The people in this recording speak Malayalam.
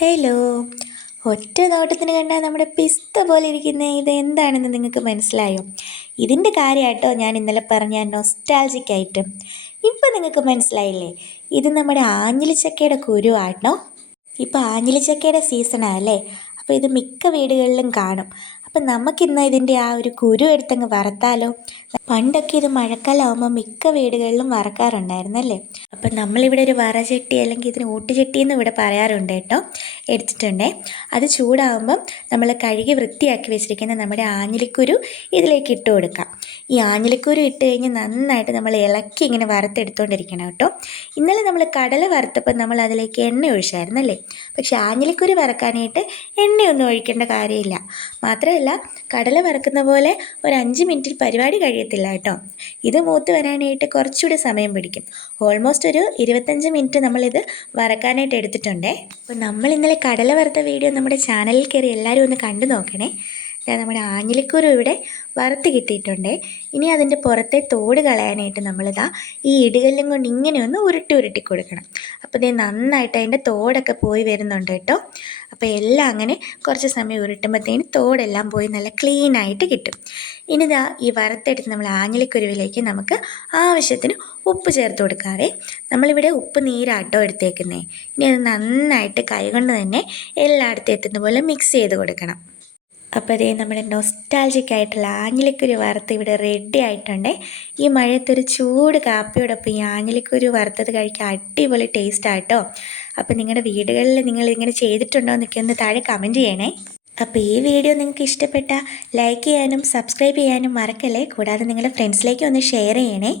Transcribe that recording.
ഹലോ. ഒറ്റ നോട്ടത്തിന് കണ്ടാൽ നമ്മുടെ പിസ്ത പോലെ ഇരിക്കുന്ന ഇത് എന്താണെന്ന് നിങ്ങൾക്ക് മനസ്സിലായോ? ഇതിൻ്റെ കാര്യമായിട്ടോ ഞാൻ ഇന്നലെ പറഞ്ഞ നൊസ്റ്റാൾജിക് ആയിട്ട്. ഇപ്പം നിങ്ങൾക്ക് മനസ്സിലായില്ലേ? ഇത് നമ്മുടെ ആഞ്ഞിലിച്ചക്കയുടെ കുരുവാട്ടോ. ഇപ്പോൾ ആഞ്ഞിലിച്ചക്കയുടെ സീസണാണല്ലേ, അപ്പോൾ ഇത് മിക്ക വീടുകളിലും കാണും. അപ്പം നമുക്കിന്ന് ഇതിൻ്റെ ആ ഒരു കുരു എടുത്തങ്ങ് വറുത്താലോ? പണ്ടൊക്കെ ഇത് മഴക്കാലമാകുമ്പോൾ മിക്ക വീടുകളിലും വറക്കാറുണ്ടായിരുന്നല്ലേ. അപ്പം നമ്മളിവിടെ ഒരു വറചട്ടി അല്ലെങ്കിൽ ഇതിന് ഊട്ടുചട്ടി എന്ന് ഇവിടെ പറയാറുണ്ട് കേട്ടോ, എടുത്തിട്ടുണ്ടേ. അത് ചൂടാകുമ്പം നമ്മൾ കഴുകി വൃത്തിയാക്കി വെച്ചിരിക്കുന്ന നമ്മുടെ ആഞ്ഞിലിക്കുരു ഇതിലേക്ക് ഇട്ട് കൊടുക്കാം. ഈ ആഞ്ഞിലിക്കുരു ഇട്ട് കഴിഞ്ഞ് നന്നായിട്ട് നമ്മൾ ഇളക്കി ഇങ്ങനെ വറുത്തെടുത്തുകൊണ്ടിരിക്കണം കേട്ടോ. ഇന്നലെ നമ്മൾ കടല വറുത്തപ്പോൾ നമ്മൾ അതിലേക്ക് എണ്ണ ഒഴിച്ചായിരുന്നല്ലേ. പക്ഷേ ആഞ്ഞിലിക്കുരു വറക്കാനായിട്ട് എണ്ണയൊന്നും ഒഴിക്കേണ്ട കാര്യമില്ല. മാത്രമല്ല, കടല വറക്കുന്ന പോലെ ഒരു 5 മിനിറ്റിൽ പരിപാടി കഴിയത്തില്ല കേട്ടോ. ഇത് മൂത്ത് വരാനായിട്ട് കുറച്ചുകൂടി സമയം പിടിക്കും. ഓൾമോസ്റ്റ് ഒരു 25 മിനിറ്റ് നമ്മളിത് വറക്കാനായിട്ട് എടുത്തിട്ടുണ്ടേ. അപ്പോൾ നമ്മൾ ഇന്നലെ കടല വറുത്ത വീഡിയോ നമ്മുടെ ചാനലിൽ കയറി എല്ലാവരും ഒന്ന് കണ്ടു നോക്കണേ. നമ്മുടെ ആഞ്ഞിലിക്കുരു ഇവിടെ വറുത്ത് കിട്ടിയിട്ടുണ്ട്. ഇനി അതിൻ്റെ പുറത്തെ തോട് കളയാനായിട്ട് നമ്മളിതാ ഈ ഇടുകല്ലും കൊണ്ട് ഇങ്ങനെ ഒന്ന് ഉരുട്ടി കൊടുക്കണം. അപ്പോൾ ഇത് നന്നായിട്ട് അതിൻ്റെ തോടൊക്കെ പോയി വരുന്നുണ്ട് കേട്ടോ. അപ്പോൾ എല്ലാം അങ്ങനെ കുറച്ച് സമയം ഉരുട്ടുമ്പോഴത്തേന് തോടെല്ലാം പോയി നല്ല ക്ലീനായിട്ട് കിട്ടും. ഇനിതാ ഈ വറുത്തെടുത്ത് നമ്മൾ ആഞ്ഞിലിക്കുരുവിലേക്ക് നമുക്ക് ആവശ്യത്തിന് ഉപ്പ് ചേർത്ത് കൊടുക്കാവേ. നമ്മളിവിടെ ഉപ്പ് നീരാട്ടോ എടുത്തേക്കുന്നേ. ഇനി അത് നന്നായിട്ട് കൈകൊണ്ട് തന്നെ എല്ലായിടത്തും എത്തുന്ന പോലെ മിക്സ് ചെയ്ത് കൊടുക്കണം. അപ്പോൾ അതേ നമ്മുടെ നൊസ്റ്റാൾജിക് ആയിട്ടുള്ള ആഞ്ഞിലിക്കുരു വറുത്ത് ഇവിടെ റെഡി ആയിട്ടുണ്ട്. ഈ മഴയത്തൊരു ചൂട് കാപ്പിയോടൊപ്പം ഈ ആഞ്ഞിലിക്കുരു വറുത്തത് കഴിക്കാൻ അടിപൊളി ടേസ്റ്റാട്ടോ. അപ്പോൾ നിങ്ങളുടെ വീടുകളിൽ നിങ്ങൾ ഇങ്ങനെ ചെയ്തിട്ടുണ്ടോ എന്നൊക്കെ ഒന്ന് താഴെ കമൻറ്റ് ചെയ്യണേ. അപ്പോൾ ഈ വീഡിയോ നിങ്ങൾക്ക് ഇഷ്ടപ്പെട്ടാൽ ലൈക്ക് ചെയ്യാനും സബ്സ്ക്രൈബ് ചെയ്യാനും മറക്കല്ലേ. കൂടാതെ നിങ്ങളുടെ ഫ്രണ്ട്സിലേക്ക് ഒന്ന് ഷെയർ ചെയ്യണേ.